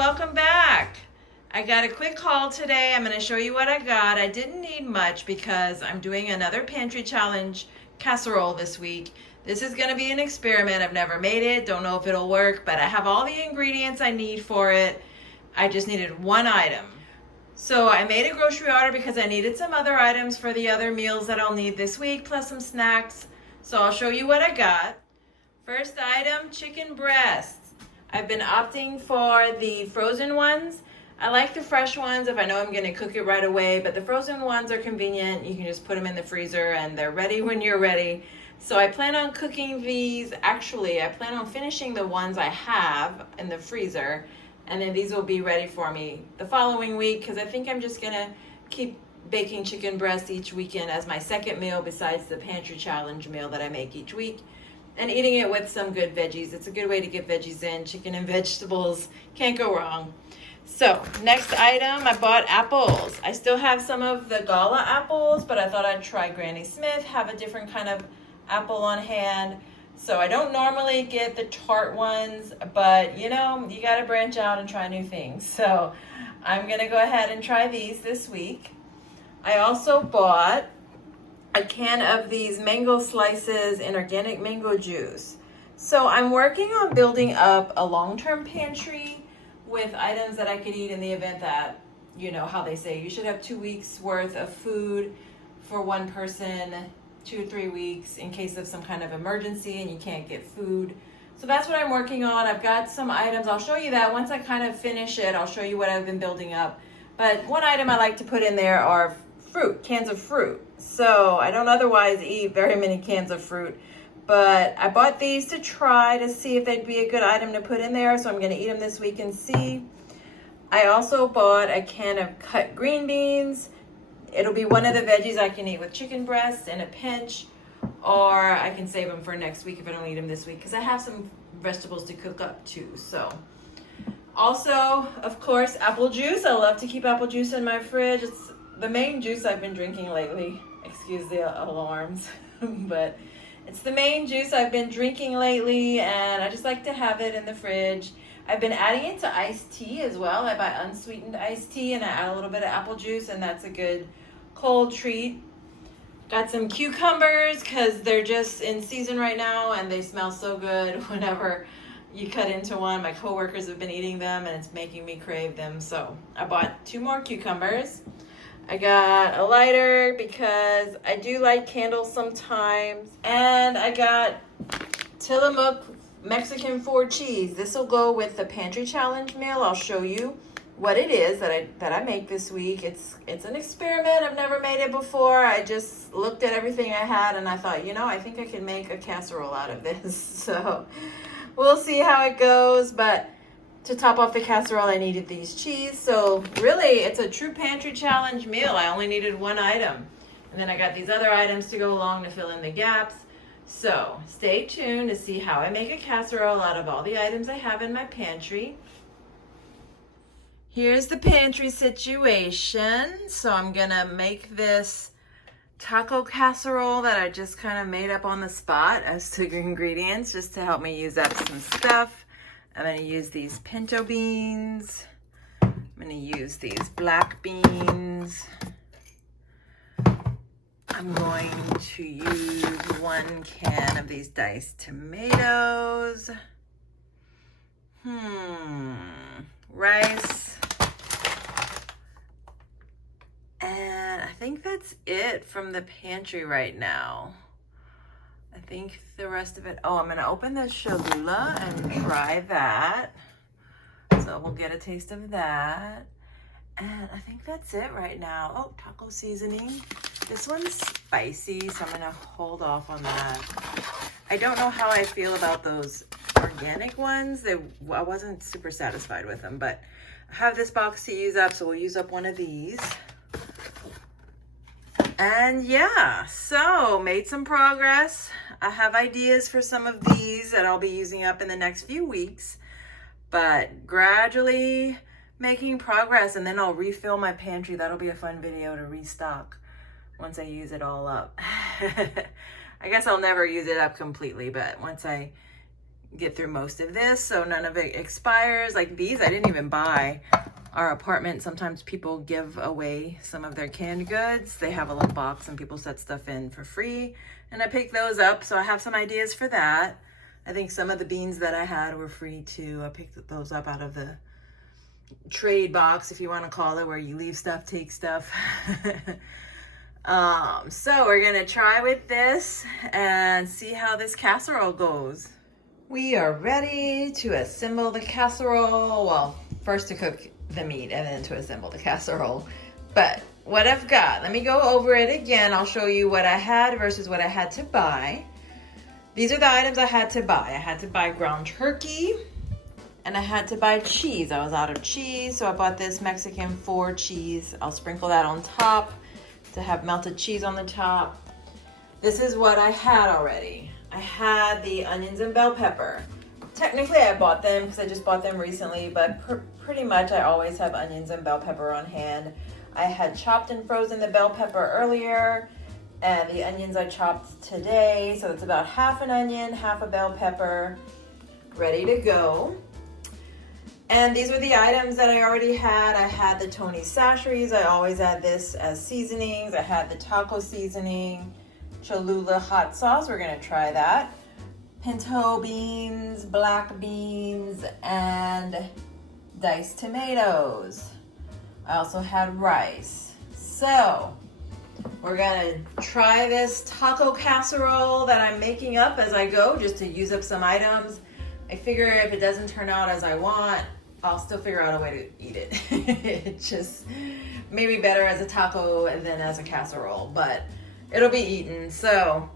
welcome back. I got a quick haul today. I'm going to show you what I got. I didn't need much because I'm doing another pantry challenge casserole this week. This is going to be an experiment. I've never made it, don't know if it'll work, but I have all the ingredients I need for it. I just needed one item. So I made a grocery order because I needed some other items for the other meals that I'll need this week, plus some snacks. So I'll show you what I got. First item, chicken breasts. I've been opting for the frozen ones. I like the fresh ones if I know I'm going to cook it right away, but the frozen ones are convenient. You can just put them in the freezer and they're ready when you're ready. So I plan on cooking these. Actually, I plan on finishing the ones I have in the freezer, and then these will be ready for me the following week because I think I'm just going to keep baking chicken breasts each weekend as my second meal besides the pantry challenge meal that I make each week, and eating it with some good veggies. It's a good way to get veggies in. Chicken and vegetables, can't go wrong. So next item, I bought apples. I still have some of the Gala apples, but I thought I'd try Granny Smith, have a different kind of apple on hand. So I don't normally get the tart ones, but you know, you got to branch out and try new things. So I'm going to go ahead and try these this week. I also bought a can of these mango slices in organic mango juice. So I'm working on building up a long-term pantry with items that I could eat in the event that, you know how they say, you should have 2 weeks worth of food for one person, 2 to 3 weeks in case of some kind of emergency and you can't get food. So that's what I'm working on. I've got some items. I'll show you that once I kind of finish it. I'll show you what I've been building up. But one item I like to put in there are fruit, cans of fruit. So I don't otherwise eat very many cans of fruit, but I bought these to try to see if they'd be a good item to put in there. So I'm going to eat them this week and see. I also bought a can of cut green beans. It'll be one of the veggies I can eat with chicken breasts in a pinch, or I can save them for next week if I don't eat them this week because I have some vegetables to cook up too. So also, of course, apple juice. I love to keep apple juice in my fridge. It's the main juice I've been drinking lately. Excuse the alarms, but it's the main juice I've been drinking lately, and I just like to have it in the fridge. I've been adding it to iced tea as well. I buy unsweetened iced tea and I add a little bit of apple juice, and that's a good cold treat. Got some cucumbers because they're just in season right now and they smell so good whenever you cut into one. My coworkers have been eating them and it's making me crave them. So I bought 2 more cucumbers. I got a lighter because I do light candles sometimes. And I got Tillamook Mexican 4 cheese. This will go with the pantry challenge meal. I'll show you what it is that I make this week. It's an experiment. I've never made it before. I just looked at everything I had and I thought, you know, I think I can make a casserole out of this. So we'll see how it goes. But to top off the casserole, I needed these cheese. So really, it's a true pantry challenge meal. I only needed one item. And then I got these other items to go along to fill in the gaps. So stay tuned to see how I make a casserole out of all the items I have in my pantry. Here's the pantry situation. So I'm gonna make this taco casserole that I just kind of made up on the spot as to ingredients just to help me use up some stuff. I'm going to use these pinto beans. I'm going to use these black beans. I'm going to use 1 can of these diced tomatoes. Rice. And I think that's it from the pantry right now. I think the rest of it, I'm going to open the Cholula and try that. So we'll get a taste of that. And I think that's it right now. Oh, taco seasoning. This one's spicy, so I'm going to hold off on that. I don't know how I feel about those organic ones. I wasn't super satisfied with them, but I have this box to use up, so we'll use up one of these. And yeah, so made some progress. I have ideas for some of these that I'll be using up in the next few weeks, but gradually making progress, and then I'll refill my pantry. That'll be a fun video to restock once I use it all up. I guess I'll never use it up completely, but once I get through most of this so none of it expires. Like these, I didn't even buy. Our apartment, sometimes people give away some of their canned goods. They have a little box and people set stuff in for free. And I picked those up, so I have some ideas for that. I think some of the beans that I had were free too. I picked those up out of the trade box, if you want to call it, where you leave stuff, take stuff. So we're gonna try with this and see how this casserole goes. We are ready to assemble the casserole. Well, first to cook the meat and then to assemble the casserole. But what I've got, let me go over it again. I'll show you what I had versus what I had to buy. These are the items I had to buy. I had to buy ground turkey and I had to buy cheese. I was out of cheese, so I bought this Mexican 4 cheese. I'll sprinkle that on top to have melted cheese on the top. This is what I had already. I had the onions and bell pepper. Technically I bought them because I just bought them recently, but pretty much I always have onions and bell pepper on hand. I had chopped and frozen the bell pepper earlier, and the onions I chopped today, so it's about half an onion, half a bell pepper, ready to go. And these were the items that I already had. I had the Tony Chachere's. I always add this as seasonings. I had the taco seasoning, Cholula hot sauce. We're gonna try that. Pinto beans, black beans, and diced tomatoes. I also had rice. So we're gonna try this taco casserole that I'm making up as I go, just to use up some items. I figure if it doesn't turn out as I want, I'll still figure out a way to eat it. It's just maybe better as a taco than as a casserole, but it'll be eaten. So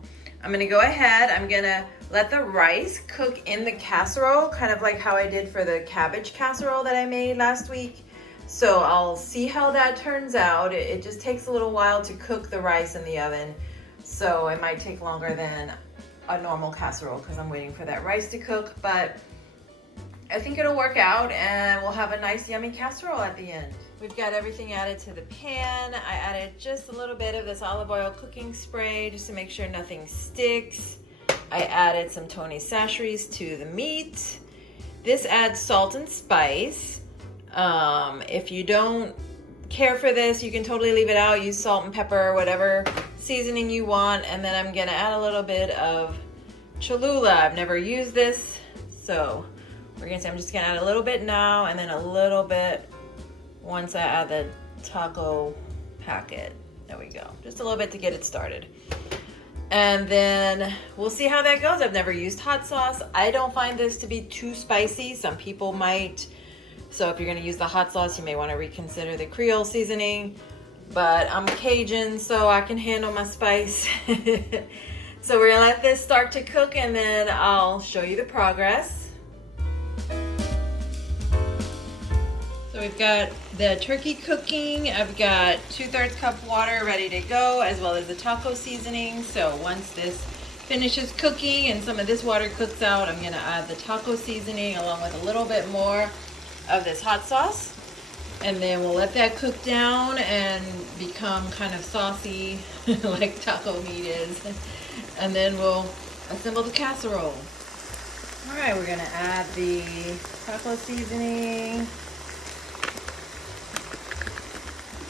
I'm gonna go ahead, I'm gonna let the rice cook in the casserole, kind of like how I did for the cabbage casserole that I made last week. So I'll see how that turns out. It just takes a little while to cook the rice in the oven, so it might take longer than a normal casserole because I'm waiting for that rice to cook, but I think it'll work out and we'll have a nice yummy casserole at the end. We've got everything added to the pan. I added just a little bit of this olive oil cooking spray just to make sure nothing sticks. I added some Tony Chachere's to the meat. This adds salt and spice. If you don't care for this, you can totally leave it out. Use salt and pepper, whatever seasoning you want. And then I'm gonna add a little bit of Cholula. I've never used this, so I'm just gonna add a little bit now and then a little bit once I add the taco packet. There we go. Just a little bit to get it started. And then we'll see how that goes. I've never used hot sauce. I don't find this to be too spicy. Some people might. So if you're gonna use the hot sauce, you may wanna reconsider the Creole seasoning. But I'm Cajun, so I can handle my spice. So we're gonna let this start to cook and then I'll show you the progress. So we've got the turkey cooking. I've got 2/3 cup water ready to go, as well as the taco seasoning. So once this finishes cooking and some of this water cooks out, I'm gonna add the taco seasoning along with a little bit more of this hot sauce. And then we'll let that cook down and become kind of saucy like taco meat is. And then we'll assemble the casserole. All right, we're gonna add the taco seasoning.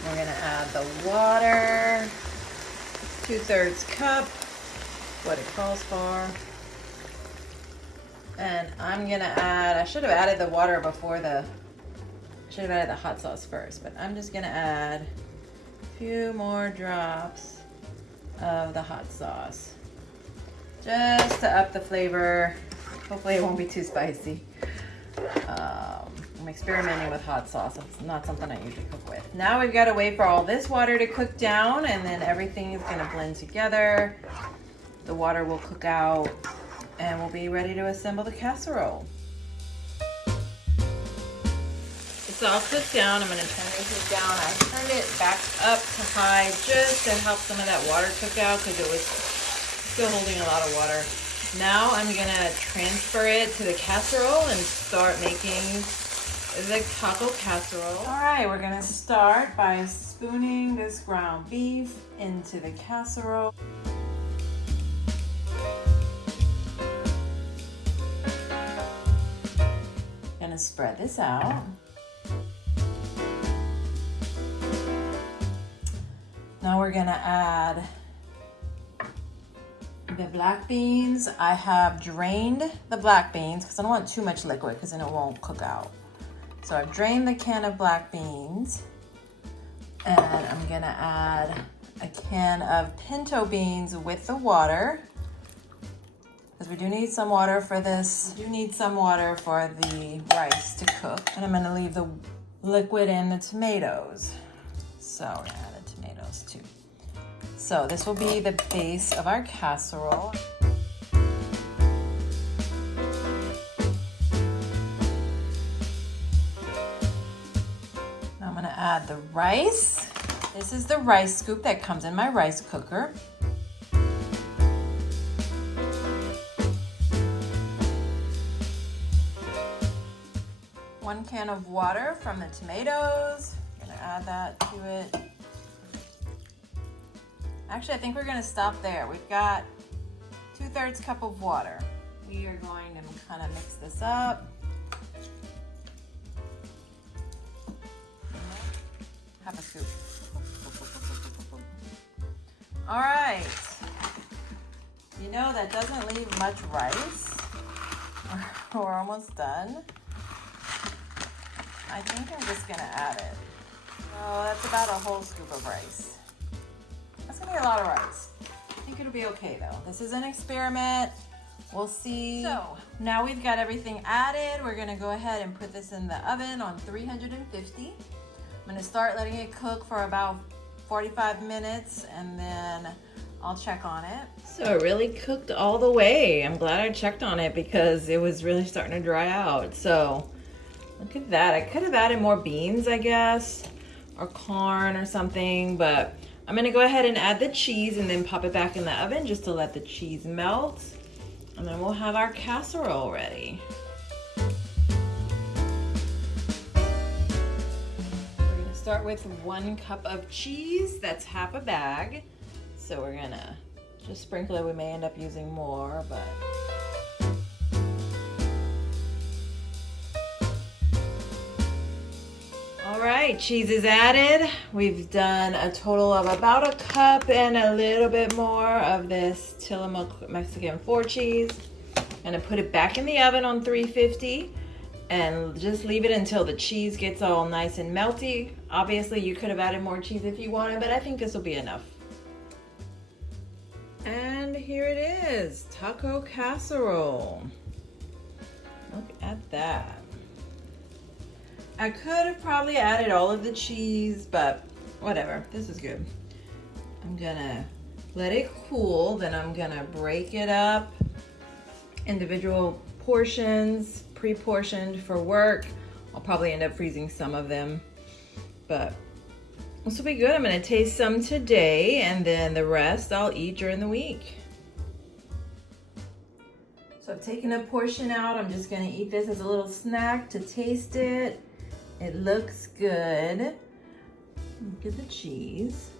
We're gonna add the water, 2/3 cup, what it calls for. And I'm gonna add, I should have added the water before I should have added the hot sauce first, but I'm just gonna add a few more drops of the hot sauce. Just to up the flavor. Hopefully it won't be too spicy. I'm experimenting with hot sauce. It's not something I usually cook with. Now we've got to wait for all this water to cook down and then everything is going to blend together. The water will cook out and we'll be ready to assemble the casserole. It's all cooked down. I'm going to turn this down. I turned it back up to high just to help some of that water cook out because it was still holding a lot of water. Now I'm going to transfer it to the casserole and start making the taco casserole. All right, we're gonna start by spooning this ground beef into the casserole. gonna spread this out. Now we're gonna add the black beans. I have drained the black beans because I don't want too much liquid because then it won't cook out. So I've drained the can of black beans, and I'm gonna add a can of pinto beans with the water, because we do need some water for this. We do need some water for the rice to cook. And I'm gonna leave the liquid in the tomatoes. So we're gonna add the tomatoes too. So this will be the base of our casserole. Now I'm gonna add the rice. This is the rice scoop that comes in my rice cooker. 1 can of water from the tomatoes. I'm gonna add that to it. Actually, I think we're gonna stop there. We've got 2/3 cup of water. We are going to kind of mix this up. Half a scoop. All right. You know, that doesn't leave much rice. We're almost done. I think I'm just gonna add it. Oh, that's about a whole scoop of rice. That's gonna be a lot of rice. I think it'll be okay though. This is an experiment. We'll see. So now we've got everything added. We're gonna go ahead and put this in the oven on 350. I'm gonna start letting it cook for about 45 minutes and then I'll check on it. So it really cooked all the way. I'm glad I checked on it because it was really starting to dry out. So look at that. I could have added more beans, I guess, or corn or something, but I'm gonna go ahead and add the cheese and then pop it back in the oven just to let the cheese melt. And then we'll have our casserole ready. We're gonna start with 1 cup of cheese. That's half a bag. So we're gonna just sprinkle it. We may end up using more, but all right, cheese is added. We've done a total of about a cup and a little bit more of this Tillamook Mexican 4 cheese. I'm gonna put it back in the oven on 350 and just leave it until the cheese gets all nice and melty. Obviously, you could have added more cheese if you wanted, but I think this will be enough. And here it is, taco casserole. Look at that. I could have probably added all of the cheese, but whatever, this is good. I'm gonna let it cool, then I'm gonna break it up, individual portions, pre-portioned for work. I'll probably end up freezing some of them, but this will be good. I'm gonna taste some today, and then the rest I'll eat during the week. So I've taken a portion out. I'm just gonna eat this as a little snack to taste it. It looks good. Look at the cheese.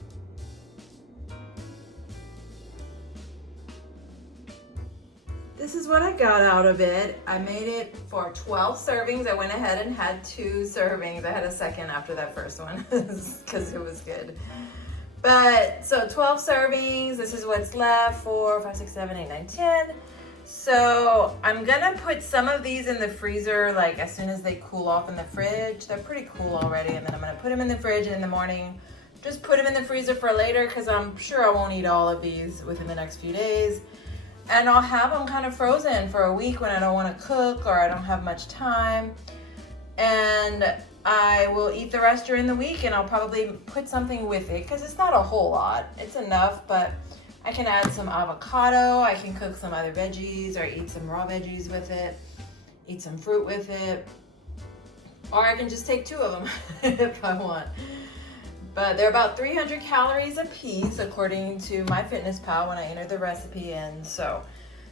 This is what I got out of it. I made it for 12 servings. I went ahead and had 2 servings. I had a second after that first one because it was good. But so 12 servings. This is what's left. 4, 5, 6, 7, 8, 9, 10. So I'm gonna put some of these in the freezer like as soon as they cool off in the fridge. They're pretty cool already, and then I'm gonna put them in the fridge, and in the morning just put them in the freezer for later because I'm sure I won't eat all of these within the next few days. And I'll have them kind of frozen for a week when I don't want to cook or I don't have much time. And I will eat the rest during the week, and I'll probably put something with it because it's not a whole lot. It's enough, but I can add some avocado. I can cook some other veggies or eat some raw veggies with it, eat some fruit with it. Or I can just take 2 of them if I want. But they're about 300 calories a piece according to MyFitnessPal when I entered the recipe in. So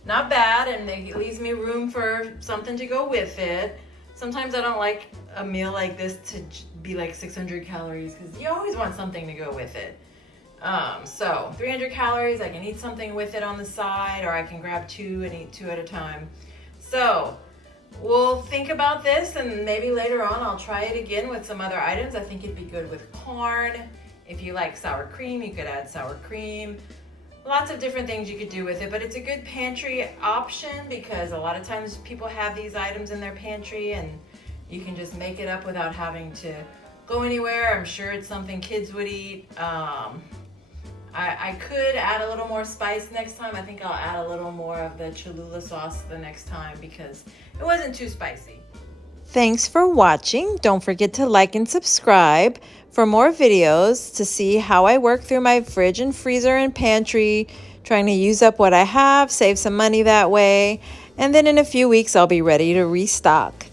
not bad, and it leaves me room for something to go with it. Sometimes I don't like a meal like this to be like 600 calories because you always want something to go with it. So 300 calories, I can eat something with it on the side, or I can grab 2 and eat 2 at a time. So we'll think about this, and maybe later on I'll try it again with some other items. I think it'd be good with corn. If you like sour cream, you could add sour cream. Lots of different things you could do with it, but it's a good pantry option because a lot of times people have these items in their pantry and you can just make it up without having to go anywhere. I'm sure it's something kids would eat. I could add a little more spice next time. I think I'll add a little more of the Cholula sauce the next time because it wasn't too spicy. Thanks for watching. Don't forget to like and subscribe for more videos to see how I work through my fridge and freezer and pantry, trying to use up what I have, save some money that way, and then in a few weeks I'll be ready to restock.